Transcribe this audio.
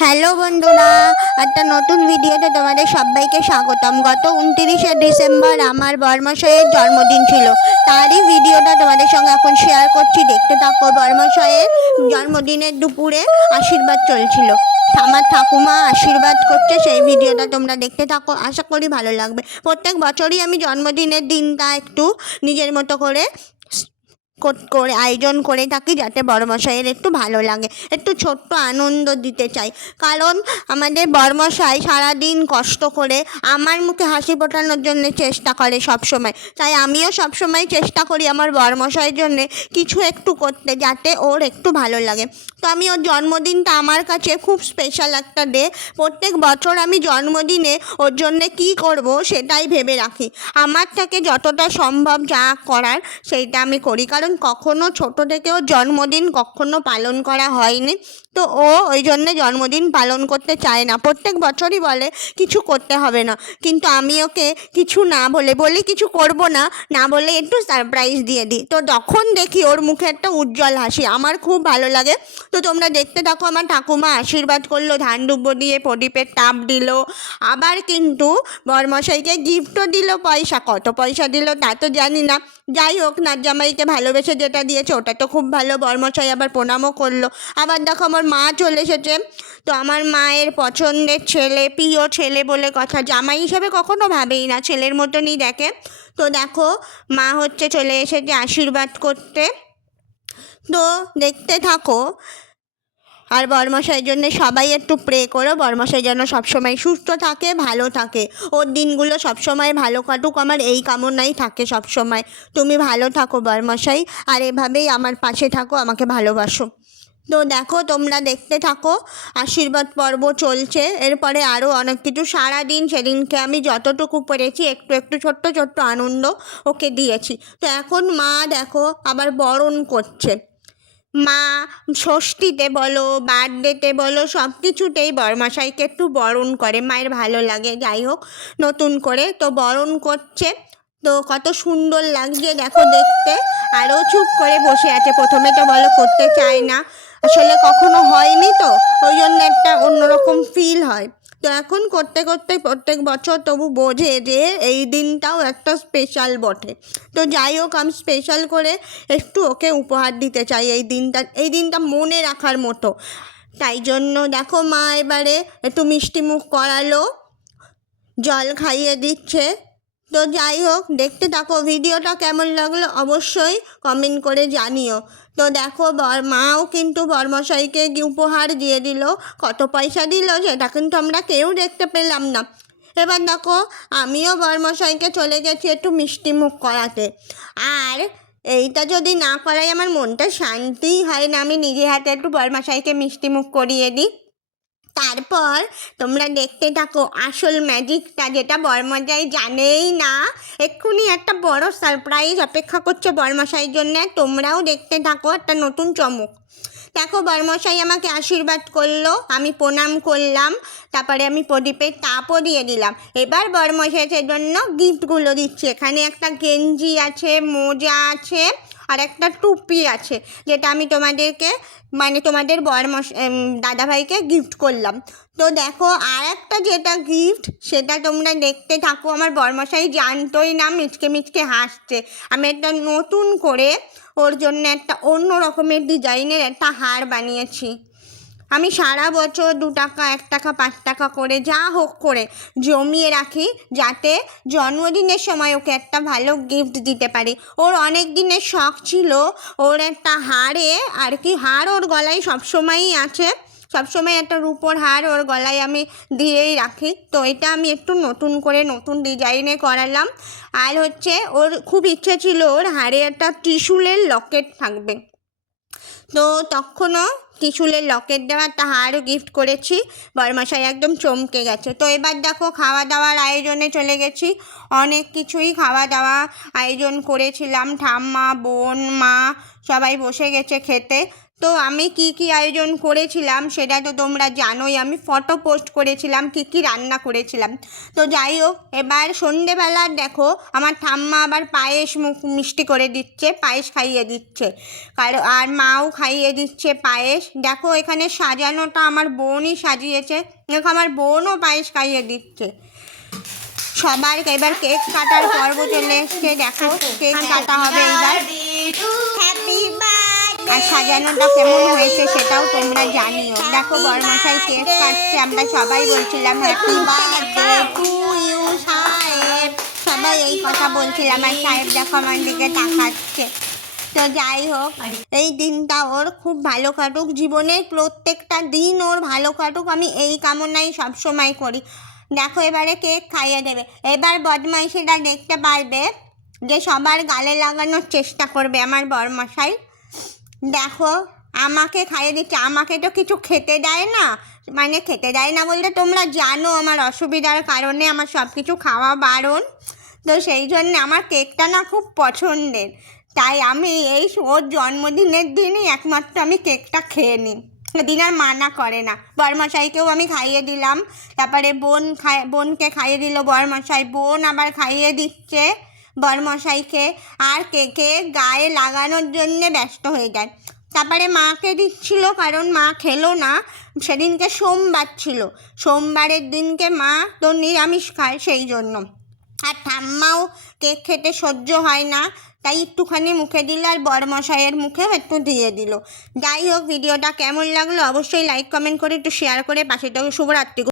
Hello বন্ধুরা, একটা নতুন ভিডিওতে তোমাদের সবাইকে স্বাগতম। গত উনতিরিশে ডিসেম্বর আমার বর্মশাইয়ের জন্মদিন ছিল। তারই ভিডিওটা তোমাদের সঙ্গে এখন শেয়ার করছি। দেখতে থাকো বর্মশাইয়ের জন্মদিনের দুপুরে আশীর্বাদ চলছিল। আমার ঠাকুমা আশীর্বাদ করছে, সেই ভিডিওটা তোমরা দেখতে থাকো। আশা করি ভালো লাগবে। প্রত্যেক বছরই আমি জন্মদিনের দিনটা একটু নিজের মতো করে কর- আয়োজন করে থাকি যাতে বড়মশাইয়ের একটু ভালো লাগে, একটু ছোট্ট আনন্দ দিতে চাই। কারণ আমাদের বড়মশাই সারাদিন কষ্ট করে আমার মুখে হাসি ফোটানোর জন্য চেষ্টা করে সব সময় তাই আমিও সব সময় চেষ্টা করি আমার বড়মশাইয়ের জন্য কিছু একটু করতে যাতে ওর একটু ভালো লাগে। তো আমি ওর জন্মদিনটা আমার কাছে খুব স্পেশাল একটা ডে প্রত্যেক বছর আমি জন্মদিনে ওর জন্য কী করব সেটাই ভেবে রাখি। আমার থেকে যতটা সম্ভব যা করার সেইটা আমি করি। কারণ কখনো ছোট থেকে ওর জন্মদিন কখনো পালন করা হয়নি। তো ও ওই জন্যে জন্মদিন পালন করতে চায় না। প্রত্যেক বছরই বলে কিছু করতে হবে না। কিন্তু আমি ওকে কিছু না বলে, বলি কিছু করব না না বলে একটু সারপ্রাইজ দিয়ে দিই। তো যখন দেখি ওর মুখে একটা উজ্জ্বল হাসি। আমার খুব ভালো লাগে। তো তোমরা দেখতে থাকো, আমার ঠাকুমা আশীর্বাদ করল, ধান ডুবো দিয়ে প্রদীপের তাপ দিল। আবার কিন্তু বরমশাইকে গিফটও দিল, পয়সা। কত পয়সা দিল তা তো জানি না। যাই হোক নাচ জামাইকে ভালোবেসে যেটা দিয়েছে, ওটা তো খুব ভালো। বর্মশাই আবার প্রণামও করল। আবার দেখো আমার মা চলে এসেছে। তো আমার মায়ের পছন্দের ছেলে, প্রিয় ছেলে বলে কথা। জামাই হিসেবে কখনো ভাবেই না, ছেলের মতনই দেখে। তো দেখো, মা হচ্ছে চলে এসেছে আশীর্বাদ করতে। তো দেখতে থাকো আর বরমশাইয়ের জন্য সবাই একটু প্রে করো। বরমশাই যেন সবসময় সুস্থ থাকে, ভালো থাকে। ওর দিনগুলো সবসময় ভালো কাটুক, আমার এই কামনাই থাকে সবসময়। তুমি ভালো থাকো বরমশাই, আর এভাবেই আমার পাশে থাকো, আমাকে ভালোবাসো। তো দেখো, তোমরা দেখতে থাকো, আশীর্বাদ পর্ব চলছে। এরপরে আরও অনেক কিছু। সারাদিন সেদিনকে আমি যতটুকু পেরেছি, একটু একটু ছোট্ট ছোট্ট আনন্দ ওকে দিয়েছি। তো এখন মা দেখো, আবার বরণ করছে। মা, ষষ্ঠীতে বলো, বার্থডেতে বলো, সব কিছুতেই বরমাশাইকে একটু বরণ করে, মায়ের ভালো লাগে। যাই হোক, নতুন করে তো বরণ করছে। তো কত সুন্দর লাগছে, দেখো দেখতে। আরও চুপ করে বসে আছে, প্রথমে তো বলো করতে চায় না। আসলে কখনো হয়নি তো, ওই জন্য একটা অন্যরকম ফিল হয়। তো এখন করতে করতে প্রত্যেক বছর তবু বোঝে যে এই দিনটাও একটা স্পেশাল বটে। তো যাই হোক, আমি স্পেশাল করে একটু ওকে উপহার দিতে চাই এই দিনটা এই দিনটা মনে রাখার মতো। তাই জন্য দেখো মা এবারে একটু মিষ্টি মুখ করালো, জল খাইয়ে দিচ্ছে। তো যাই হোক, দেখতে থাকো ভিডিওটা কেমন লাগল অবশ্যই কমেন্ট করে জানিও। তো দেখো, বর মাও কিন্তু বরমশাইকে উপহার দিয়ে দিল। কত পয়সা দিল সেটা কিন্তু আমরা কেউ দেখতে পেলাম না। এবার দেখো, আমিও বরমশাইকে চলে গেছি একটু মিষ্টি মুখ করাতে। আর এইটা যদি না করাই আমার মনটা শান্তিই হয় না। আমি নিজে হাতে একটু বরমশাইকে মিষ্টি মুখ করিয়ে দিই। তারপর তোমরা দেখতে থাকো আসল ম্যাজিকটা, যেটা বর্মশাই জানেই না। এক্ষুনি একটা বড় সারপ্রাইজ অপেক্ষা করছে বর্মশাইয়ের জন্য তোমরাও দেখতে থাকো একটা নতুন চমক। দেখো, বর্মশাই আমাকে আশীর্বাদ করল, আমি প্রণাম করলাম, তারপরে আমি প্রদীপের তাপও দিয়ে দিলাম। এবার বর্মশাইয়ের জন্য গিফটগুলো দিচ্ছি। এখানে একটা গেঞ্জি আছে, মোজা আছে আর একটা টুপি আছে যেটা আমি তোমাদেরকে মানে তোমাদের বরমশ এম, দাদাভাইকে গিফট করলাম। তো দেখো আর একটা যেটা গিফট সেটা তোমরা দেখতে থাকো আমার বরমশাই জানতোই না মিচকে মিচকে হাসছে। আমি একটা নতুন করে ওর জন্য একটা অন্য রকমের ডিজাইনের একটা হার বানিয়েছি। আমি সারা বছর দু টাকা, এক টাকা, পাঁচ টাকা করে যা হোক করে জমিয়ে রাখি যাতে জন্মদিনের সময় ওকে একটা ভালো গিফট দিতে পারি। ওর অনেক দিনের শখ ছিল, ওর একটা হারে আর কি হার ওর গলায় সবসময়ই আছে। সবসময় একটা রূপোর হার ওর গলায় আমি দিয়েই রাখি। তো এটা আমি একটু নতুন করে নতুন ডিজাইনে করালাম। আর হচ্ছে ওর খুব ইচ্ছে ছিল ওর হারে একটা ত্রিশূলের লকেট থাকবে। তো তখনও ত্রিশূলের লকেট দেওয়া তাহারও হারও গিফট করেছি। বরমাশাই একদম চমকে গেছে। তো এবার দেখো খাওয়া দাওয়ার আয়োজনে চলে গেছি। অনেক কিছুই খাওয়া দাওয়া আয়োজন করেছিলাম। ঠাম্মা, বোন, মা সবাই বসে গেছে খেতে। তো আমি কি কি আয়োজন করেছিলাম সেটা তো তোমরা জানোই। আমি ফটো পোস্ট করেছিলাম, কি কি রান্না করেছিলাম। তো যাই হোক, এবার সন্ধেবেলা দেখো, আমার ঠাম্মা আবার পায়েস মিষ্টি করে দিচ্ছে, পায়েস খাইয়ে দিচ্ছে। আর আর মাও খাইয়ে দিচ্ছে পায়েস। দেখো এখানে সাজানোটা আমার বোনই সাজিয়েছে। দেখো আমার বোনও পায়েস খাইয়ে দিচ্ছে। সবার এবার কেক কাটার পর্ব চলে এসছে। দেখো কেক কাটা হবে এবার আর সাজানোটা কেমন হয়েছে সেটাও তোমরা জানিও। দেখো কেক কাটছে আমরা সবাই বলছিলাম হ্যাপি বার্থডে টু ইউ সাহেব। সবাই এই কথা বলছিলাম আর সাহেব দেখো আমার দিকে তাকাচ্ছে। তো যাই হোক এই দিনটা ওর খুব ভালো কাটুক। জীবনের প্রত্যেকটা দিন ওর ভালো কাটুক। আমি এই কামনাই সবসময় করি। দেখো এবারে কেক খাইয়ে দেবে। এবার বদমাইশিটা দেখতে পারবে যে সবার গালে লাগানোর চেষ্টা করবে আমার বরমশাই। দেখো, আমাকে খাইয়ে দিচ্ছে। আমাকে তো কিছু খেতে দেয় না। মানে খেতে দেয় না বলতে তোমরা জানো আমার অসুবিধার কারণে আমার সব কিছু খাওয়া বারণ। তো সেই জন্য আমার কেকটা না খুব পছন্দের। তাই আমি এই ওর জন্মদিনের দিনই একমাত্র আমি কেকটা খেয়ে নিই। দিন আর মানা করে না। বরমশাইকেও আমি খাইয়ে দিলাম। তারপরে বোন খাই বোনকে খাইয়ে দিল বরমশাই। বোন আবার খাইয়ে দিচ্ছে। বরমশাইকে আর কেকে গায়ে লাগানোর জন্যে ব্যস্ত হয়ে যায়। তারপরে মাকে দিচ্ছিল, কারণ মা খেলো না। সেদিনকে সোমবার ছিল। সোমবারের দিনকে মা তো নিরামিষ খায় সেই জন্য। আর ঠাম্মাও কেক খেতে সহ্য হয় না। তাই একটুখানি মুখে দিল আর বড়মশাইয়ের মুখেও একটু দিয়ে দিল। যাই হোক, ভিডিওটা কেমন লাগল অবশ্যই লাইক কমেন্ট করে একটু শেয়ার করে পাশে থেকে। শুভরাত্রি।